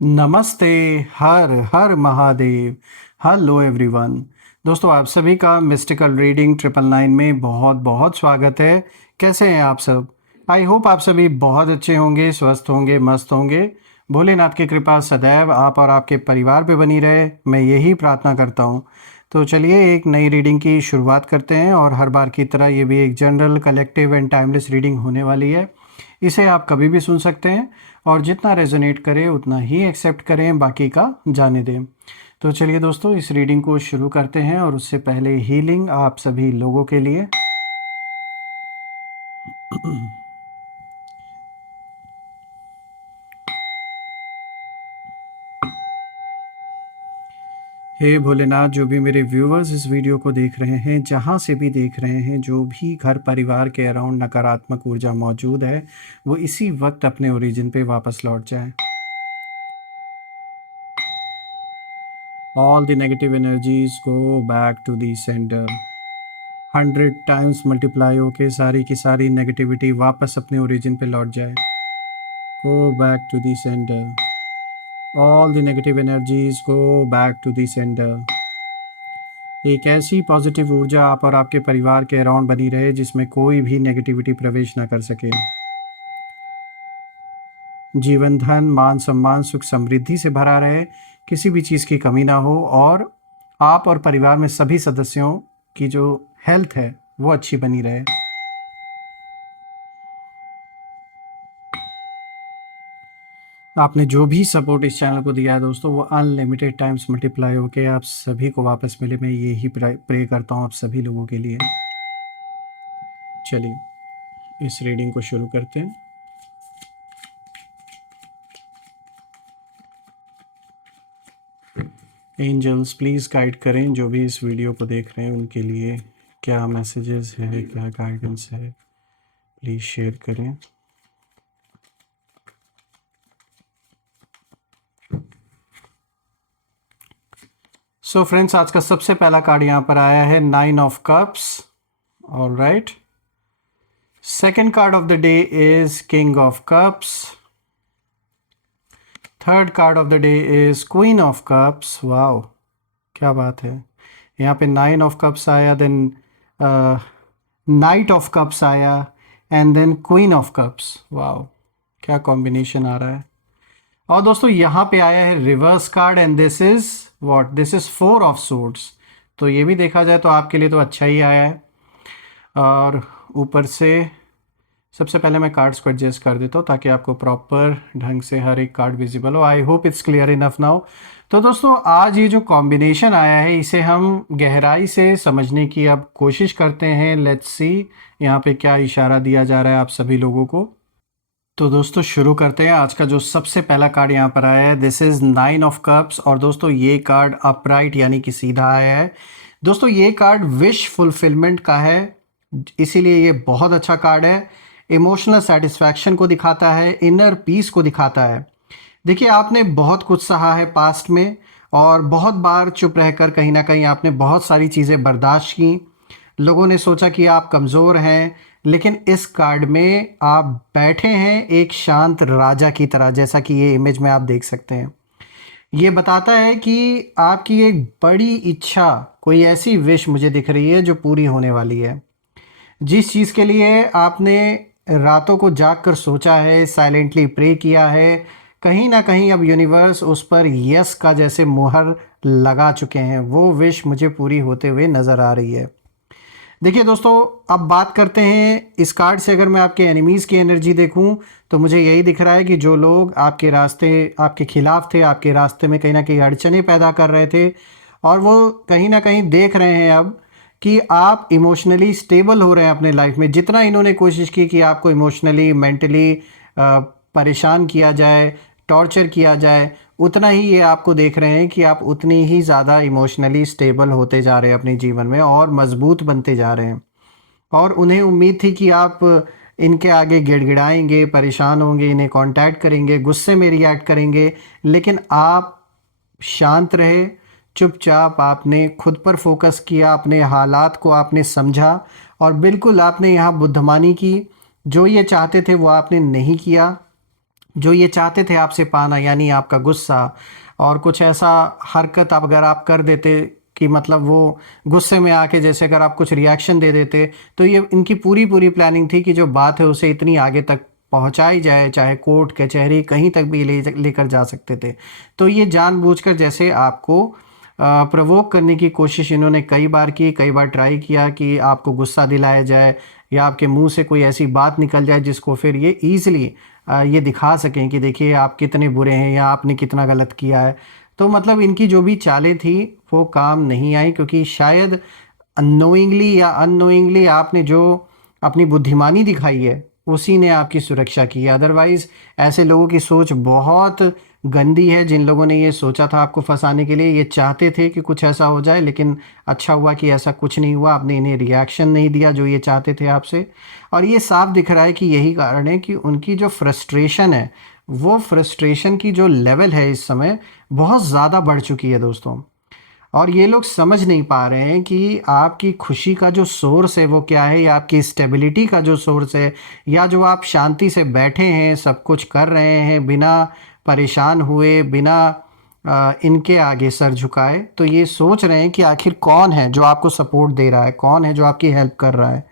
नमस्ते। हर हर महादेव। Hello everyone. दोस्तों, आप सभी का मिस्टिकल रीडिंग 999 में बहुत बहुत स्वागत है। कैसे हैं आप सब? आई होप आप सभी बहुत अच्छे होंगे, स्वस्थ होंगे, मस्त होंगे। भोलेनाथ की कृपा सदैव आप और आपके परिवार पे बनी रहे, मैं यही प्रार्थना करता हूँ। तो चलिए एक नई रीडिंग की शुरुआत करते हैं, और हर बार की तरह ये भी एक general, collective and timeless reading होने वाली है। इसे आप कभी भी सुन सकते हैं, और जितना रेजोनेट करे उतना ही एक्सेप्ट करें, बाकी का जाने दें। तो चलिए दोस्तों, इस रीडिंग को शुरू करते हैं, और उससे पहले हीलिंग आप सभी लोगों के लिए। हे भोलेनाथ, जो भी मेरे व्यूवर्स इस वीडियो को देख रहे हैं, जहाँ से भी देख रहे हैं, जो भी घर परिवार के अराउंड नकारात्मक ऊर्जा मौजूद है, वो इसी वक्त अपने ओरिजिन पे वापस लौट जाए। All the negative energies go back to the centre. 100 times multiply होके सारी की सारी नेगेटिविटी वापस अपने ओरिजिन पे लौट जाए। Go back to the centre. All the negative energies go back to the centre. एक ऐसी पॉजिटिव ऊर्जा आप और आपके परिवार के अराउंड बनी रहे, जिसमें कोई भी नेगेटिविटी प्रवेश ना कर सके। जीवन, धन, मान सम्मान, सुख समृद्धि से भरा रहे, किसी भी चीज़ की कमी ना हो, और आप और परिवार में सभी सदस्यों की जो हेल्थ है वो अच्छी बनी रहे। आपने जो भी सपोर्ट इस चैनल को दिया है दोस्तों, वो अनलिमिटेड टाइम्स मल्टीप्लाई होके आप सभी को वापस मिले। मैं यही प्रे करता हूँ आप सभी लोगों के लिए। चलिए इस रीडिंग को शुरू करते हैं। एंजल्स प्लीज़ गाइड करें जो भी इस वीडियो को देख रहे हैं, उनके लिए क्या मैसेजेस है, क्या गाइडेंस है, प्लीज़ शेयर करें। सो फ्रेंड्स, आज का सबसे पहला कार्ड यहाँ पर आया है 9 of cups. All right. Second card of the day is king of cups. Third card of the day is queen of cups. Wow, क्या बात है। यहाँ पे 9 ऑफ कप्स आया, देन नाइट ऑफ कप्स आया, and then queen of cups. Wow, क्या combination आ रहा है। और दोस्तों यहाँ पे आया है reverse card, and this is what, this is 4 of swords. तो ये भी देखा जाए तो आपके लिए तो अच्छा ही आया है। और ऊपर से सबसे पहले मैं कार्ड्स को एडजस्ट कर देता हूँ, ताकि आपको प्रॉपर ढंग से हर एक कार्ड विजिबल हो। I hope it's clear enough now. तो दोस्तों, आज ये जो कॉम्बिनेशन आया है, इसे हम गहराई से समझने की अब कोशिश करते हैं। लेट्स सी यहाँ पे क्या इशारा दिया जा रहा है आप सभी लोगों को। तो दोस्तों शुरू करते हैं। आज का जो सबसे पहला कार्ड यहाँ पर आया है, दिस इज़ 9 ऑफ कप्स। और दोस्तों ये कार्ड अपराइट यानी कि सीधा आया है। दोस्तों ये कार्ड विश फुलफिलमेंट का है, इसीलिए ये बहुत अच्छा कार्ड है। इमोशनल सेटिस्फैक्शन को दिखाता है, इनर पीस को दिखाता है। देखिए, आपने बहुत कुछ सहा है पास्ट में, और बहुत बार चुप रहकर कहीं ना कहीं आपने बहुत सारी चीज़ें बर्दाश्त की। लोगों ने सोचा कि आप कमज़ोर हैं, लेकिन इस कार्ड में आप बैठे हैं एक शांत राजा की तरह, जैसा कि ये इमेज में आप देख सकते हैं। ये बताता है कि आपकी एक बड़ी इच्छा, कोई ऐसी विश मुझे दिख रही है जो पूरी होने वाली है। जिस चीज़ के लिए आपने रातों को जाग कर सोचा है, साइलेंटली प्रे किया है, कहीं ना कहीं अब यूनिवर्स उस पर यस का जैसे मुहर लगा चुके हैं। वो विश मुझे पूरी होते हुए नज़र आ रही है। देखिए दोस्तों, अब बात करते हैं इस कार्ड से। अगर मैं आपके एनिमीज़ की एनर्जी देखूं, तो मुझे यही दिख रहा है कि जो लोग आपके रास्ते, आपके खिलाफ थे, आपके रास्ते में कहीं ना कहीं अड़चने पैदा कर रहे थे, और वो कहीं ना कहीं देख रहे हैं अब कि आप इमोशनली स्टेबल हो रहे हैं अपने लाइफ में। जितना इन्होंने कोशिश की कि आपको इमोशनली, मेंटली परेशान किया जाए, टॉर्चर किया जाए, उतना ही ये आपको देख रहे हैं कि आप उतनी ही ज़्यादा इमोशनली स्टेबल होते जा रहे हैं अपने जीवन में, और मजबूत बनते जा रहे हैं। और उन्हें उम्मीद थी कि आप इनके आगे गिड़गिड़ाएंगे, परेशान होंगे, इन्हें कांटेक्ट करेंगे, गुस्से में रिएक्ट करेंगे, लेकिन आप शांत रहे। चुपचाप आपने खुद पर फोकस किया, अपने हालात को आपने समझा, और बिल्कुल आपने यहाँ बुद्धिमानी की। जो ये चाहते थे वो आपने नहीं किया। जो ये चाहते थे आपसे पाना, यानी आपका गुस्सा, और कुछ ऐसा हरकत आप अगर आप कर देते कि मतलब वो गुस्से में आके जैसे अगर आप कुछ रिएक्शन दे देते, तो ये इनकी पूरी पूरी प्लानिंग थी कि जो बात है उसे इतनी आगे तक पहुंचाई जाए, चाहे कोर्ट कचहरी कहीं तक भी लेकर जा सकते थे। तो ये जानबूझकर जैसे आपको प्रवोक करने की कोशिश इन्होंने कई बार की, कई बार ट्राई किया कि आपको गुस्सा दिलाया जाए या आपके मुंह से कोई ऐसी बात निकल जाए जिसको फिर ये ईज़िली ये दिखा सकें कि देखिए आप कितने बुरे हैं या आपने कितना गलत किया है। तो मतलब इनकी जो भी चालें थी वो काम नहीं आई, क्योंकि शायद अननोइंगली या अननोइंगली आपने जो अपनी बुद्धिमानी दिखाई है उसी ने आपकी सुरक्षा की है। अदरवाइज़ ऐसे लोगों की सोच बहुत गंदी है, जिन लोगों ने ये सोचा था आपको फंसाने के लिए, ये चाहते थे कि कुछ ऐसा हो जाए, लेकिन अच्छा हुआ कि ऐसा कुछ नहीं हुआ। आपने इन्हें रिएक्शन नहीं दिया जो ये चाहते थे आपसे। और ये साफ दिख रहा है कि यही कारण है कि उनकी जो फ्रस्ट्रेशन है, वो फ्रस्ट्रेशन की जो लेवल है इस समय बहुत ज़्यादा बढ़ चुकी है दोस्तों। और ये लोग समझ नहीं पा रहे हैं कि आपकी खुशी का जो सोर्स है वो क्या है, या आपकी स्टेबिलिटी का जो सोर्स है, या जो आप शांति से बैठे हैं सब कुछ कर रहे हैं बिना परेशान हुए, बिना इनके आगे सर झुकाए। तो ये सोच रहे हैं कि आखिर कौन है जो आपको सपोर्ट दे रहा है, कौन है जो आपकी हेल्प कर रहा है।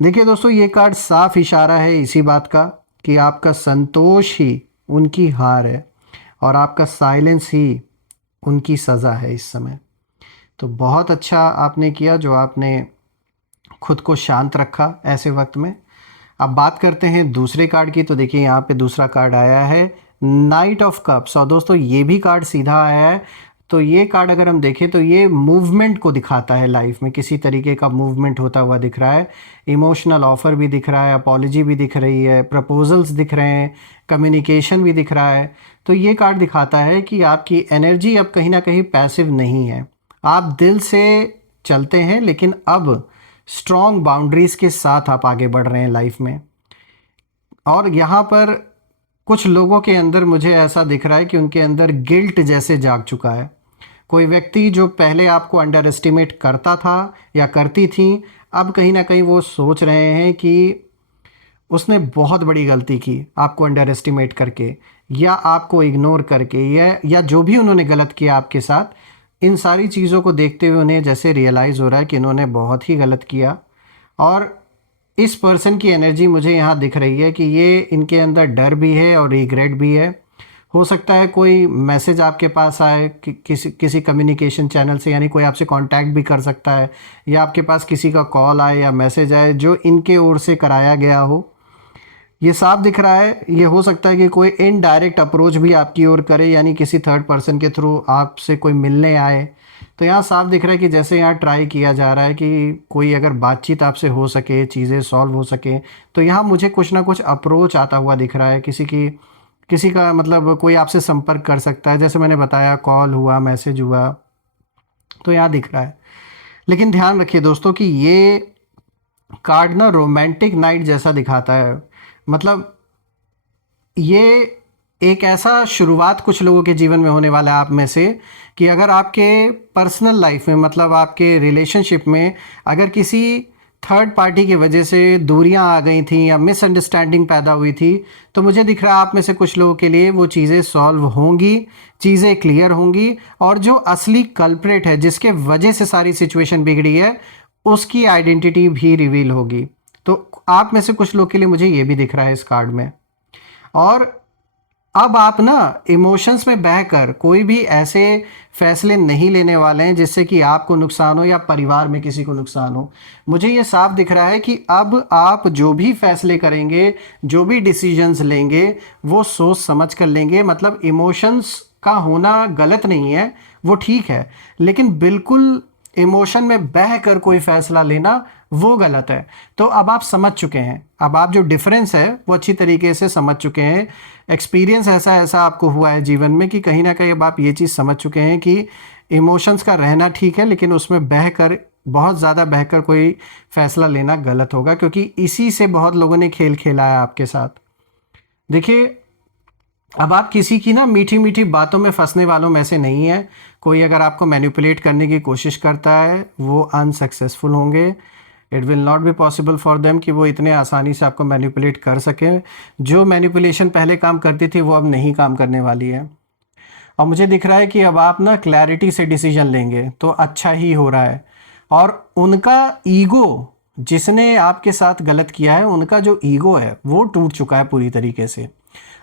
देखिए दोस्तों, ये कार्ड साफ इशारा है इसी बात का कि आपका संतोष ही उनकी हार है और आपका साइलेंस ही उनकी सज़ा है इस समय। तो बहुत अच्छा आपने किया जो आपने खुद को शांत रखा ऐसे वक्त में। अब बात करते हैं दूसरे कार्ड की। तो देखिए यहाँ पे दूसरा कार्ड आया है नाइट ऑफ कप्स, और दोस्तों ये भी कार्ड सीधा आया है। तो ये कार्ड अगर हम देखें तो ये मूवमेंट को दिखाता है, लाइफ में किसी तरीके का मूवमेंट होता हुआ दिख रहा है। इमोशनल ऑफर भी दिख रहा है, अपॉलॉजी भी दिख रही है, प्रपोजल्स दिख रहे हैं, कम्युनिकेशन भी दिख रहा है। तो ये कार्ड दिखाता है कि आपकी एनर्जी अब कहीं ना कहीं पैसिव नहीं है, आप दिल से चलते हैं, लेकिन अब स्ट्रॉन्ग बाउंड्रीज के साथ आप आगे बढ़ रहे हैं लाइफ में। और यहाँ पर कुछ लोगों के अंदर मुझे ऐसा दिख रहा है कि उनके अंदर गिल्ट जैसे जाग चुका है। कोई व्यक्ति जो पहले आपको अंडर एस्टिमेट करता था या करती थी, अब कहीं ना कहीं वो सोच रहे हैं कि उसने बहुत बड़ी गलती की आपको अंडर एस्टिमेट करके, या आपको इग्नोर करके, या जो भी उन्होंने गलत किया आपके साथ। इन सारी चीज़ों को देखते हुए उन्हें जैसे रियलाइज़ हो रहा है कि इन्होंने बहुत ही गलत किया। और इस पर्सन की एनर्जी मुझे यहाँ दिख रही है कि ये इनके अंदर डर भी है और रिग्रेट भी है। हो सकता है कोई मैसेज आपके पास आए कि किसी कम्युनिकेशन चैनल से, यानी कोई आपसे कांटेक्ट भी कर सकता है, या आपके पास किसी का कॉल आए या मैसेज आए जो इनके ओर से कराया गया हो। ये साफ दिख रहा है, ये हो सकता है कि कोई इनडायरेक्ट अप्रोच भी आपकी ओर करे, यानी किसी थर्ड पर्सन के थ्रू आपसे कोई मिलने आए। तो यहाँ साफ दिख रहा है कि जैसे यहाँ ट्राई किया जा रहा है कि कोई अगर बातचीत आपसे हो सके, चीज़ें सॉल्व हो सके। तो यहाँ मुझे कुछ ना कुछ अप्रोच आता हुआ दिख रहा है, किसी का मतलब कोई आपसे संपर्क कर सकता है, जैसे मैंने बताया कॉल हुआ, मैसेज हुआ, तो यहाँ दिख रहा है। लेकिन ध्यान रखिए दोस्तों कि ये कार्ड ना रोमांटिक नाइट जैसा दिखाता है। मतलब ये एक ऐसा शुरुआत कुछ लोगों के जीवन में होने वाला है आप में से, कि अगर आपके पर्सनल लाइफ में, मतलब आपके रिलेशनशिप में अगर किसी थर्ड पार्टी की वजह से दूरियां आ गई थी या मिसअंडरस्टैंडिंग पैदा हुई थी, तो मुझे दिख रहा है आप में से कुछ लोगों के लिए वो चीज़ें सॉल्व होंगी, चीज़ें क्लियर होंगी, और जो असली कल्प्रेट है जिसके वजह से सारी सिचुएशन बिगड़ी है उसकी आइडेंटिटी भी रिवील होगी। तो आप में से कुछ लोग के लिए मुझे ये भी दिख रहा है इस कार्ड में। और अब आप ना इमोशंस में बहकर कोई भी ऐसे फैसले नहीं लेने वाले हैं जिससे कि आपको नुकसान हो या परिवार में किसी को नुकसान हो। मुझे ये साफ दिख रहा है कि अब आप जो भी फैसले करेंगे, जो भी डिसीजंस लेंगे, वो सोच समझ कर लेंगे। मतलब इमोशंस का होना गलत नहीं है, वो ठीक है, लेकिन बिल्कुल इमोशन में बह कर कोई फैसला लेना वो गलत है। तो अब आप समझ चुके हैं, अब आप जो डिफरेंस है वो अच्छी तरीके से समझ चुके हैं। एक्सपीरियंस ऐसा आपको हुआ है जीवन में कि कहीं ना कहीं अब आप ये चीज़ समझ चुके हैं कि इमोशंस का रहना ठीक है, लेकिन उसमें बहकर, बहुत ज़्यादा बहकर कोई फैसला लेना गलत होगा, क्योंकि इसी से बहुत लोगों ने खेल खेला है आपके साथ। देखिए, अब आप किसी की ना मीठी मीठी बातों में फंसने वालों में से नहीं है। कोई अगर आपको मैनिपुलेट करने की कोशिश करता है वो अनसक्सेसफुल होंगे। It will not be possible for them कि वो इतने आसानी से आपको मैनिपुलेट कर सके। जो मैनिपुलेशन पहले काम करती थी वो अब नहीं काम करने वाली है। और मुझे दिख रहा है कि अब आप ना क्लैरिटी से डिसीजन लेंगे तो अच्छा ही हो रहा है। और उनका ईगो, जिसने आपके साथ गलत किया है, उनका जो ईगो है वो टूट चुका है पूरी तरीके से।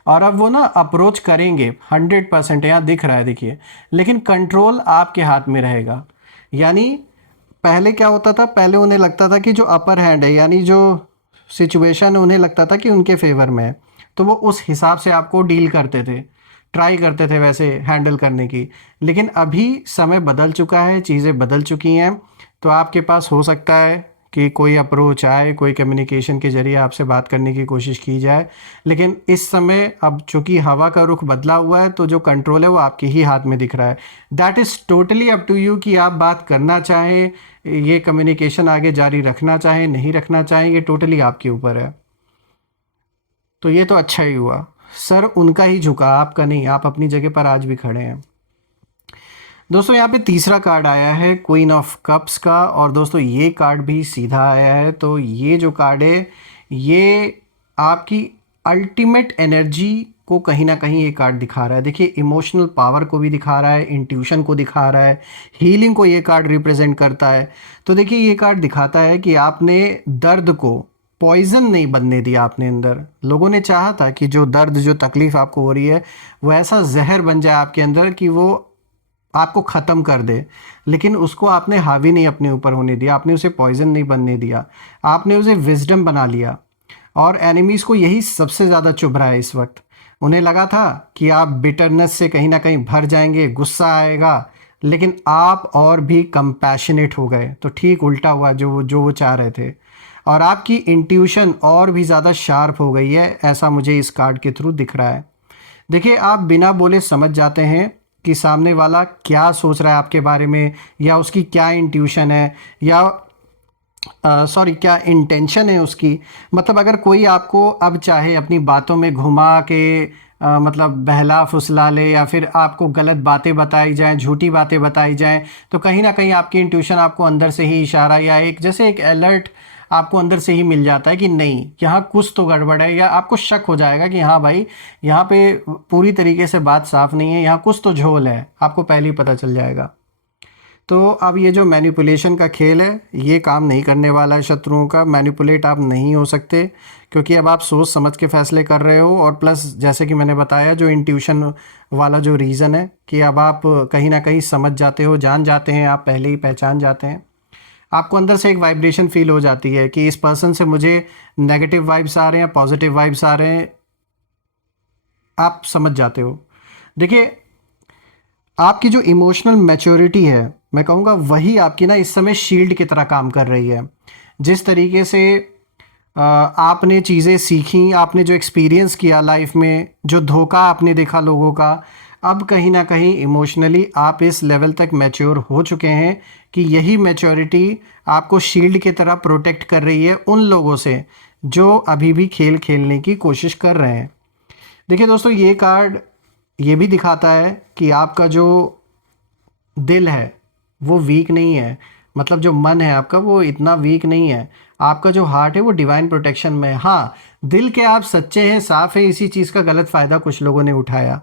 और अब वो ना अप्रोच करेंगे 100%, यहाँ दिख रहा है देखिए। लेकिन कंट्रोल आपके हाथ में रहेगा। यानी पहले क्या होता था, पहले उन्हें लगता था कि जो अपर हैंड है, यानी जो सिचुएशन उन्हें लगता था कि उनके फेवर में है, तो वो उस हिसाब से आपको डील करते थे, ट्राई करते थे वैसे हैंडल करने की। लेकिन अभी समय बदल चुका है, चीज़ें बदल चुकी हैं। तो आपके पास हो सकता है कि कोई अप्रोच आए, कोई कम्युनिकेशन के ज़रिए आपसे बात करने की कोशिश की जाए। लेकिन इस समय अब चूंकि हवा का रुख बदला हुआ है, तो जो कंट्रोल है वो आपके ही हाथ में दिख रहा है। That is totally up to you कि आप बात करना चाहें, ये कम्युनिकेशन आगे जारी रखना चाहें, नहीं रखना चाहें, ये टोटली आपके ऊपर है। तो ये तो अच्छा ही हुआ, सर उनका ही झुका, आपका नहीं। आप अपनी जगह पर आज भी खड़े हैं। दोस्तों यहाँ पे तीसरा कार्ड आया है क्वीन ऑफ कप्स का, और दोस्तों ये कार्ड भी सीधा आया है। तो ये जो कार्ड है, ये आपकी अल्टीमेट एनर्जी को कहीं ना कहीं ये कार्ड दिखा रहा है। देखिए, इमोशनल पावर को भी दिखा रहा है, इंट्यूशन को दिखा रहा है, हीलिंग को ये कार्ड रिप्रेजेंट करता है। तो देखिए, ये कार्ड दिखाता है कि आपने दर्द को पॉइजन नहीं बनने दिया आपने अंदर। लोगों ने चाहा था कि जो दर्द, जो तकलीफ आपको हो रही है, वो ऐसा जहर बन जाए आपके अंदर कि वो आपको ख़त्म कर दे। लेकिन उसको आपने हावी नहीं अपने ऊपर होने दिया, आपने उसे पॉइजन नहीं बनने दिया, आपने उसे विजडम बना लिया। और एनिमीज़ को यही सबसे ज़्यादा चुभ रहा है इस वक्त। उन्हें लगा था कि आप बिटरनेस से कहीं ना कहीं भर जाएंगे, गुस्सा आएगा, लेकिन आप और भी कंपैशनेट हो गए। तो ठीक उल्टा हुआ जो वो चाह रहे थे। और आपकी इंट्यूशन और भी ज़्यादा शार्प हो गई है, ऐसा मुझे इस कार्ड के थ्रू दिख रहा है। देखिए, आप बिना बोले समझ जाते हैं कि सामने वाला क्या सोच रहा है आपके बारे में, या उसकी क्या इंट्यूशन है, या सॉरी क्या इंटेंशन है उसकी। मतलब अगर कोई आपको अब चाहे अपनी बातों में घुमा के मतलब बहला फुसला ले, या फिर आपको गलत बातें बताई जाएं, झूठी बातें बताई जाएं, तो कहीं ना कहीं आपकी इंट्यूशन आपको अंदर से ही इशारा, या एक जैसे एक अलर्ट आपको अंदर से ही मिल जाता है कि नहीं, यहाँ कुछ तो गड़बड़ है। या आपको शक हो जाएगा कि हाँ भाई, यहाँ पे पूरी तरीके से बात साफ नहीं है, यहाँ कुछ तो झोल है, आपको पहले ही पता चल जाएगा। तो अब ये जो मैनिपुलेशन का खेल है, ये काम नहीं करने वाला है शत्रुओं का। मैनिपुलेट आप नहीं हो सकते, क्योंकि अब आप सोच समझ के फैसले कर रहे हो। और प्लस जैसे कि मैंने बताया, जो इंट्यूशन वाला जो रीज़न है कि अब आप कहीं ना कहीं समझ जाते हो, जान जाते हैं, आप पहले ही पहचान जाते हैं। आपको अंदर से एक वाइब्रेशन फील हो जाती है कि इस पर्सन से मुझे नेगेटिव वाइब्स आ रहे हैं, पॉजिटिव वाइब्स आ रहे हैं, आप समझ जाते हो। देखिए, आपकी जो इमोशनल मैच्योरिटी है, मैं कहूँगा वही आपकी ना इस समय शील्ड की तरह काम कर रही है। जिस तरीके से आपने चीज़ें सीखी, आपने जो एक्सपीरियंस किया लाइफ में, जो धोखा आपने देखा लोगों का, अब कहीं ना कहीं इमोशनली आप इस लेवल तक मैच्योर हो चुके हैं कि यही मैच्योरिटी आपको शील्ड की तरह प्रोटेक्ट कर रही है उन लोगों से जो अभी भी खेल खेलने की कोशिश कर रहे हैं। देखिए दोस्तों, ये कार्ड ये भी दिखाता है कि आपका जो दिल है वो वीक नहीं है। मतलब जो मन है आपका वो इतना वीक नहीं है। आपका जो हार्ट है वो डिवाइन प्रोटेक्शन में है। हाँ, दिल के आप सच्चे हैं, साफ है, इसी चीज़ का गलत फ़ायदा कुछ लोगों ने उठाया।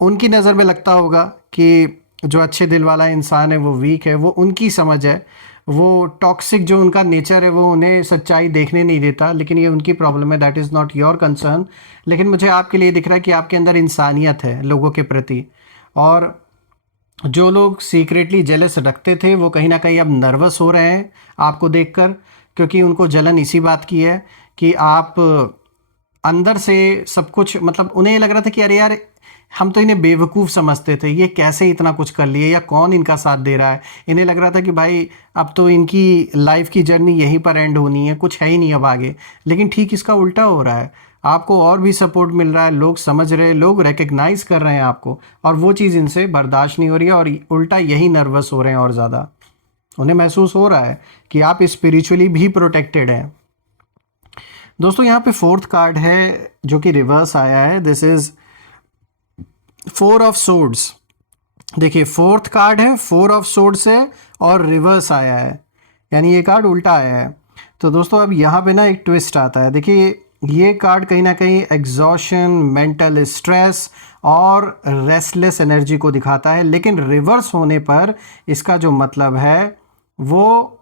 उनकी नज़र में लगता होगा कि जो अच्छे दिल वाला इंसान है वो वीक है, वो उनकी समझ है। वो टॉक्सिक जो उनका नेचर है वो उन्हें सच्चाई देखने नहीं देता, लेकिन ये उनकी प्रॉब्लम है, that is not your concern. लेकिन मुझे आपके लिए दिख रहा है कि आपके अंदर इंसानियत है लोगों के प्रति। और जो लोग सीक्रेटली जेलस रखते थे वो कहीं ना कहीं अब नर्वस हो रहे हैं आपको देखकर, क्योंकि उनको जलन इसी बात की है कि आप अंदर से सब कुछ, मतलब उन्हें ये लग रहा था कि अरे यार, हम तो इन्हें बेवकूफ़ समझते थे, ये कैसे इतना कुछ कर लिए, या कौन इनका साथ दे रहा है। इन्हें लग रहा था कि भाई अब तो इनकी लाइफ की जर्नी यहीं पर एंड होनी है, कुछ है ही नहीं अब आगे। लेकिन ठीक इसका उल्टा हो रहा है, आपको और भी सपोर्ट मिल रहा है, लोग समझ रहे हैं, लोग रिकग्नाइज कर रहे हैं आपको, और वो चीज़ इनसे बर्दाश्त नहीं हो रही है, और उल्टा यही नर्वस हो रहे हैं और ज़्यादा। उन्हें महसूस हो रहा है कि आप स्पिरिचुअली भी प्रोटेक्टेड हैं। दोस्तों यहाँ पे फोर्थ कार्ड है जो कि रिवर्स आया है, दिस इज 4 ऑफ सोर्ड्स। देखिए, फोर्थ कार्ड है, 4 ऑफ सोर्ड्स है, और रिवर्स आया है, यानी ये कार्ड उल्टा आया है। तो दोस्तों अब यहाँ पे ना एक ट्विस्ट आता है। देखिए ये कार्ड कहीं ना कहीं एग्जॉशन, मेंटल स्ट्रेस और रेस्टलेस एनर्जी को दिखाता है, लेकिन रिवर्स होने पर इसका जो मतलब है वो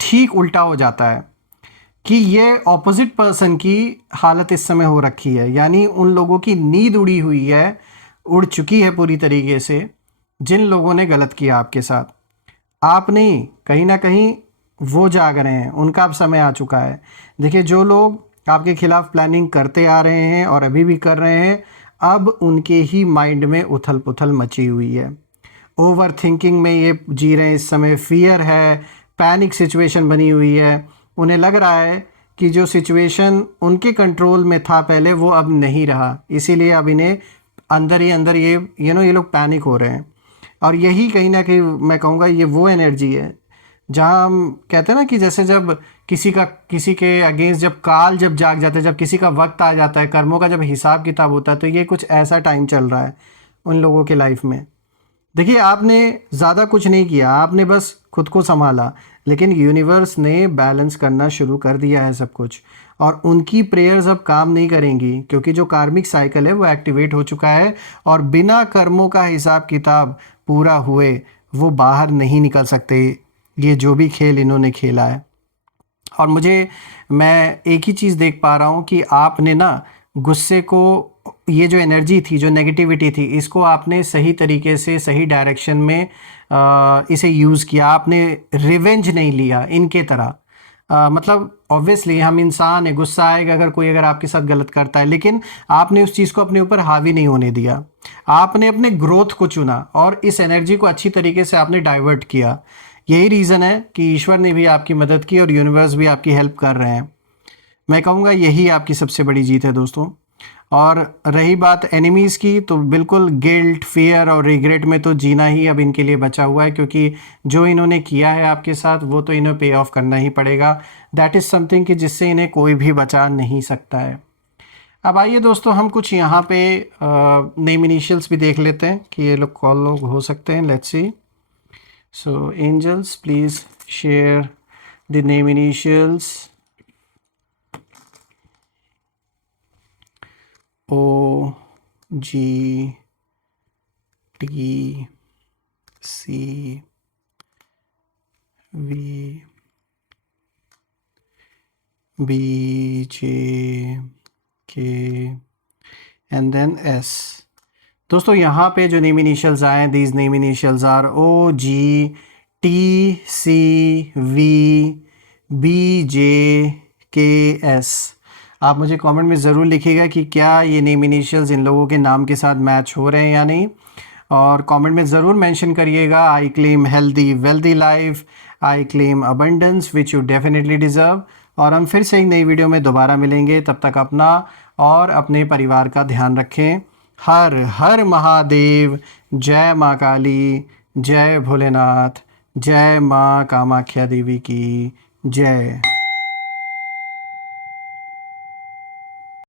ठीक उल्टा हो जाता है कि ये ऑपोजिट पर्सन की हालत इस समय हो रखी है, यानी उन लोगों की नींद उड़ी हुई है, उड़ चुकी है पूरी तरीके से, जिन लोगों ने गलत किया आपके साथ। आप नहीं, कहीं ना कहीं वो जाग रहे हैं, उनका अब समय आ चुका है। देखिए जो लोग आपके खिलाफ प्लानिंग करते आ रहे हैं और अभी भी कर रहे हैं, अब उनके ही माइंड में उथल पुथल मची हुई है। ओवर थिंकिंग में ये जी रहे हैं इस समय, फियर है, पैनिक सिचुएशन बनी हुई है। उन्हें लग रहा है कि जो सिचुएशन उनके कंट्रोल में था पहले वो अब नहीं रहा, इसीलिए अब इन्हें अंदर ही अंदर ये लोग पैनिक हो रहे हैं। और यही कहीं ना कहीं मैं कहूँगा ये वो एनर्जी है जहाँ हम कहते हैं ना कि जैसे जब किसी के अगेंस्ट जब काल जब जाग जाता है, जब किसी का वक्त आ जाता है, कर्मों का जब हिसाब किताब होता है, तो ये कुछ ऐसा टाइम चल रहा है उन लोगों के लाइफ में। देखिए आपने ज़्यादा कुछ नहीं किया, आपने बस खुद को संभाला, लेकिन यूनिवर्स ने बैलेंस करना शुरू कर दिया है सब कुछ। और उनकी प्रेयर्स अब काम नहीं करेंगी, क्योंकि जो कार्मिक साइकिल है वो एक्टिवेट हो चुका है और बिना कर्मों का हिसाब किताब पूरा हुए वो बाहर नहीं निकल सकते, ये जो भी खेल इन्होंने खेला है। और मैं एक ही चीज़ देख पा रहा हूँ कि आपने ना गुस्से को, ये जो एनर्जी थी, जो नेगेटिविटी थी, इसको आपने सही तरीके से सही डायरेक्शन में इसे यूज़ किया। आपने रिवेंज नहीं लिया इनके तरह। मतलब ऑब्वियसली हम इंसान हैं, गुस्सा आएगा अगर आपके साथ गलत करता है, लेकिन आपने उस चीज़ को अपने ऊपर हावी नहीं होने दिया। आपने अपने ग्रोथ को चुना और इस एनर्जी को अच्छी तरीके से आपने डाइवर्ट किया। यही रीज़न है कि ईश्वर ने भी आपकी मदद की और यूनिवर्स भी आपकी हेल्प कर रहे हैं। मैं कहूँगा यही आपकी सबसे बड़ी जीत है दोस्तों। और रही बात एनिमीज़ की, तो बिल्कुल गिल्ट, फियर और रिग्रेट में तो जीना ही अब इनके लिए बचा हुआ है, क्योंकि जो इन्होंने किया है आपके साथ वो तो इन्हें पे ऑफ करना ही पड़ेगा। दैट इज़ समथिंग कि जिससे इन्हें कोई भी बचा नहीं सकता है। अब आइए दोस्तों हम कुछ यहाँ पे नेम इनिशियल्स भी देख लेते हैं कि ये लोग कौन लोग हो सकते हैं। Let's see. So angels please share the name initials O G T C V B J K and then S। दोस्तों यहाँ पे जो नेम इनिशियल्स आए, these name initials are O G T C V B J K S। आप मुझे comment में ज़रूर लिखिएगा कि क्या ये नेम इनिशियल्स इन लोगों के नाम के साथ मैच हो रहे हैं या नहीं, और कमेंट में ज़रूर मेंशन करिएगा। I claim healthy wealthy life, I claim abundance which you definitely deserve. और हम फिर से एक नई वीडियो में दोबारा मिलेंगे, तब तक अपना और अपने परिवार का ध्यान रखें। हर हर महादेव। जय माँ काली, जय भोलेनाथ, जय माँ कामाख्या देवी की जय।